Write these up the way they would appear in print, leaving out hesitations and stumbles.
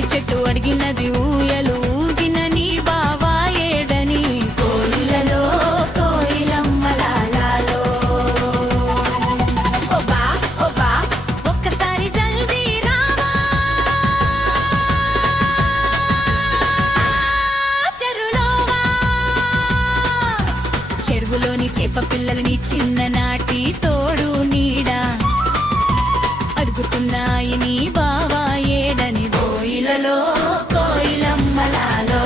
మర్రి చెట్టు అడిగినది ఊయలు ఊగిన నీ బావా ఏడని కోయిలలో కోయిలమ్మలాలో ఓబా ఓబా ఒక్కసారి జల్దీ రావా చెరులోవా చెరువులోని చేప పిల్లలని చిన్ననాటి తోడు నీడా అడుగుతున్నాయి నీ బావా ఏడని కోయిలలో కోయిలమ్మలాలో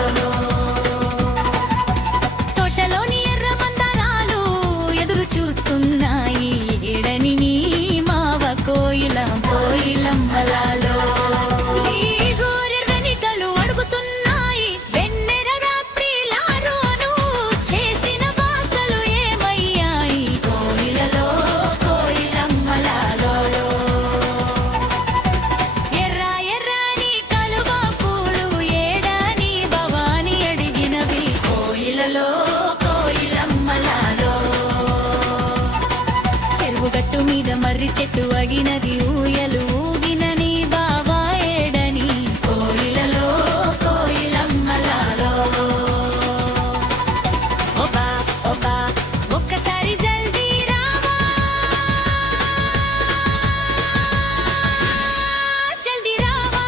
తోటలోని ఎర్ర మందారాలు ఎదురు చూస్తున్నాయి ఏడని నీ మావ కోయిలమ్మలాలో గట్టు మీద మర్రి చెట్టు అగినది ఊయలు ఊగిన నీ బావా ఏడని కోయిలలో కోయిలమ్మలాలో ఓబా ఓబా ఒక్కసారి జల్దీ రావా జల్దీ రావా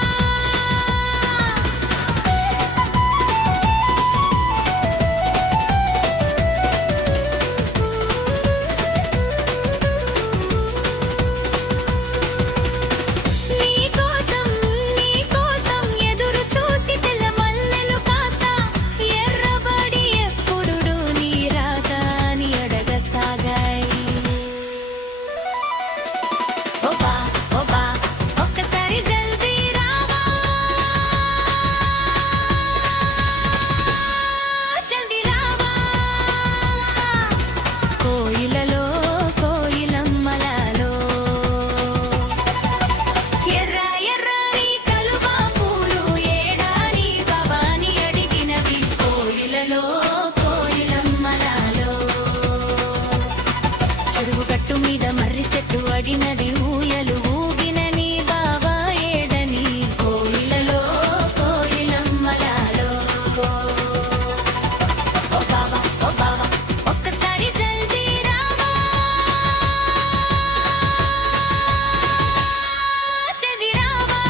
కోయిలలో కోయిలమ్మలాలో ఎర్ర ఎర్రని కలువ పూలు ఏడాని బాబాని అడిగినవి కోయిలలో కోయిలమ్మలాలో చెరువు గట్టు మీద మర్రి చెట్టు అడినది ఊయలు ఊగిన నీ బావా ఏడని కోయిలలో కోయిలమ్మలాలో ఓ బావా ఒక్కసారి జల్దీ రావా చెదిరావా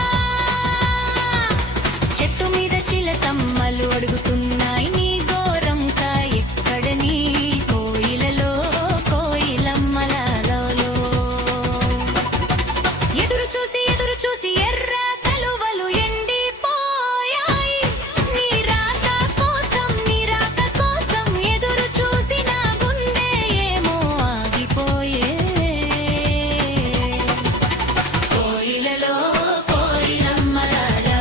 చెట్టు మీద చిలకమ్మలు అడుగుతున్నాయి నీ గోరంకా ఎక్కడని కోయిలలో కోయిలమ్మలాలో ఎదురు చూసి ఎర్ర కలువలు ఎండిపోయాయి నీ రాక కోసం ఎదురు చూసి నా గుండె ఏమో ఆగిపోయే కోయిలలో కోయిలమ్మలాలో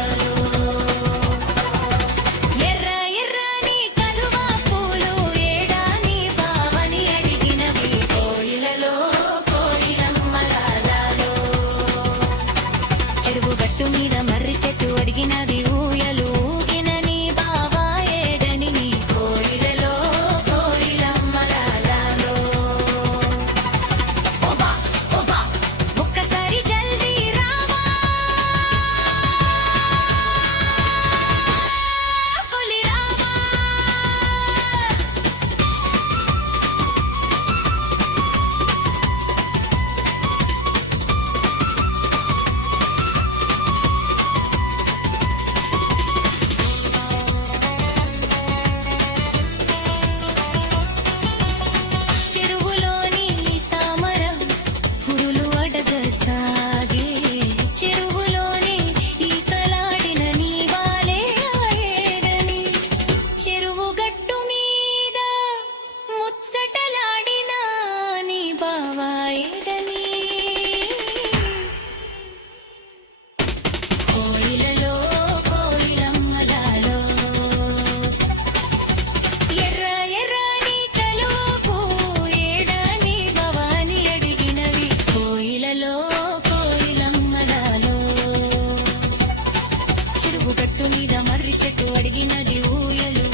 ఎర్ర ఎర్రని కలువ పూలు ఏడాని బావని అడిగినవి కోయిలలో కోయిలమ్మలాలో చెరువు గట్టు మీద మర్రి చెట్టు అడిగినది ఊయలు ఊగిన నీ బావా ఏడని నీ కోయిలలో కోయిలమ్మలాలో ఓబా ఓబా ఒక్కసారి జల్దీ రావా కొలి రావా చెరువులోని తామర పురులు అడగసాగే చెరువులోని ఈతలాడిన నీ వాలే ఏడని చెరువు గట్టు మీద ముచ్చటలాడిన నీ బావా ఏడని కోయిలలో కోయిలమ్మలాలో ఎర్ర ఎర్రని కలువ ఏడాని భవాని అడిగినవి కోయిలలో కోయిలమ్మలాలో చెరువు గట్టు మీద మర్రి చెట్టు అడిగినది ఊయలు